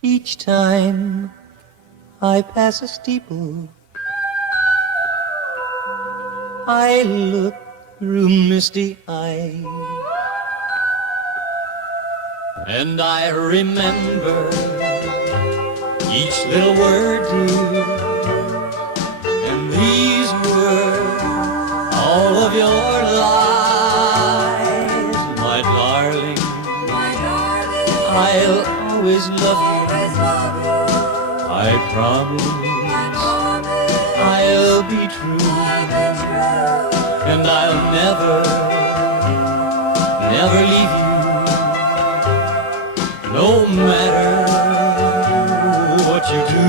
Each time I pass a steeple, I look through misty eyes, and I remember each little word, dear, and these were all of your lies. My darling, I'll always love you. I promise I'll be true, and I'll never leave you, no matter what you do.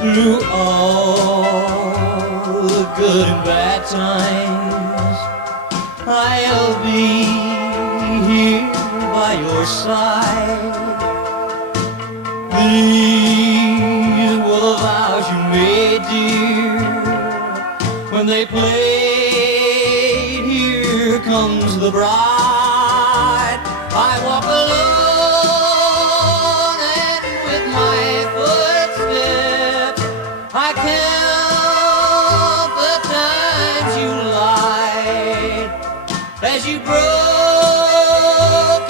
Through all the good and bad times, I'll be here by your side. These were the vows you made, dear, when they played Here Comes the Bride. I walk alone and with my footsteps I count the times you lied, as you broke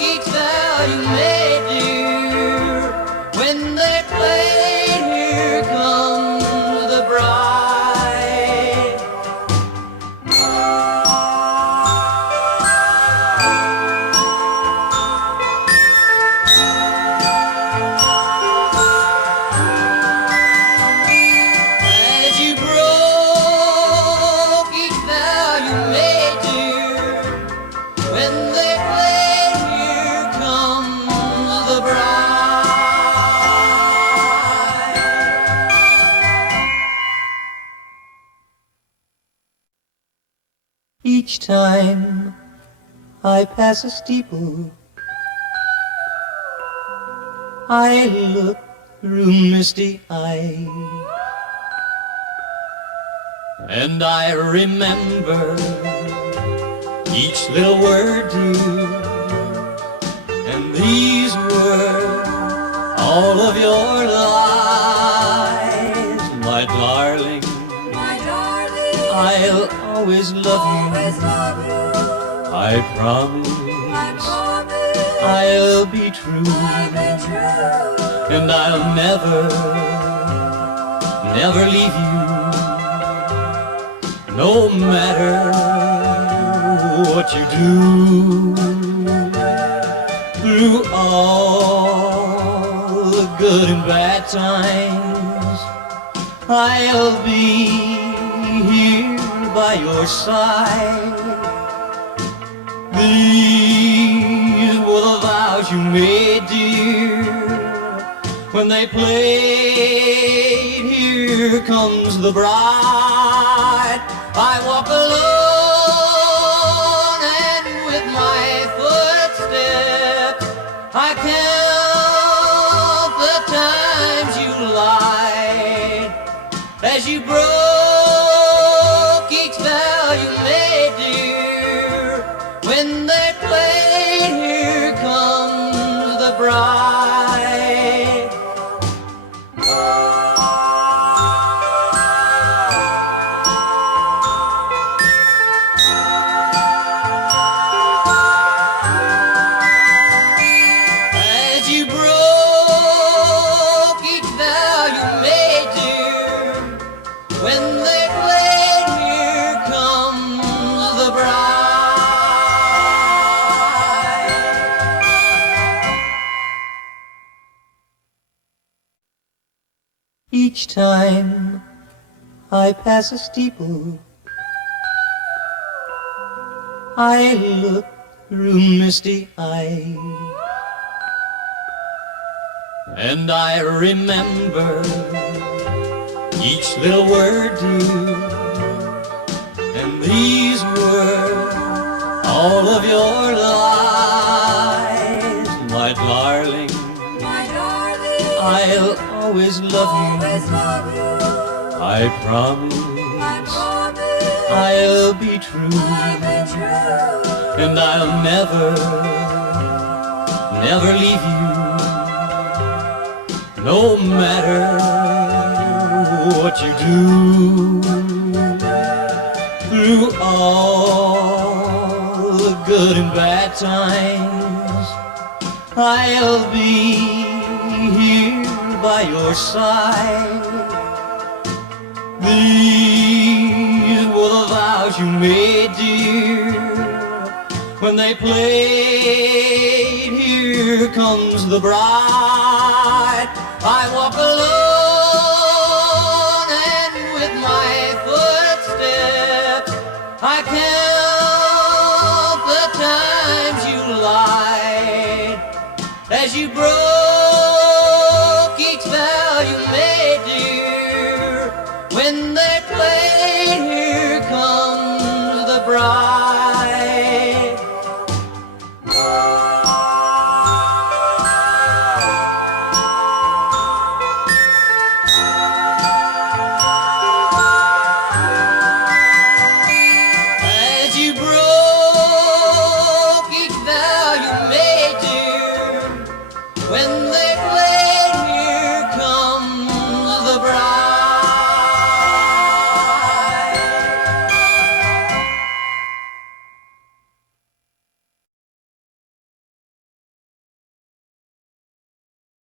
each vow you made, dear, when they played Here Comes the Bride. As you broke each vow you made, dear, when they played Here Comes the Bride. Each time I pass a steeple, I look through misty eyes, and I remember each little word, dear, and these were all of your lies. My darling, I'll always love you. I promise I'll be true, and I'll never leave you, no matter what you do. Through all the good and bad times, I'll be here by your side. These were the vows you made, dear, when they played Here Comes the Bride. I walk alone and with my footsteps I count the times you lied, as you broke each vow you made, dear, when they played Here Comes the Bride. As you broke each vow you made, dear, when they played Here Comes the Bride. Each time I pass a steeple, I look through misty eyes, and I remember each little word, dear, and these were all of your lies. My darling, I'll always love you. I promise I'll be true, and I'll never leave you, no matter what you do. Through all the good and bad times, I'll be here by your side. These were the vows you made, dear, when they played Here Comes the Bride. I walk alone and with my footsteps I count the times you lied, as you broke each vow you made, dear, when they played Here Comes the Bride. As you broke each vow you made, dear, when they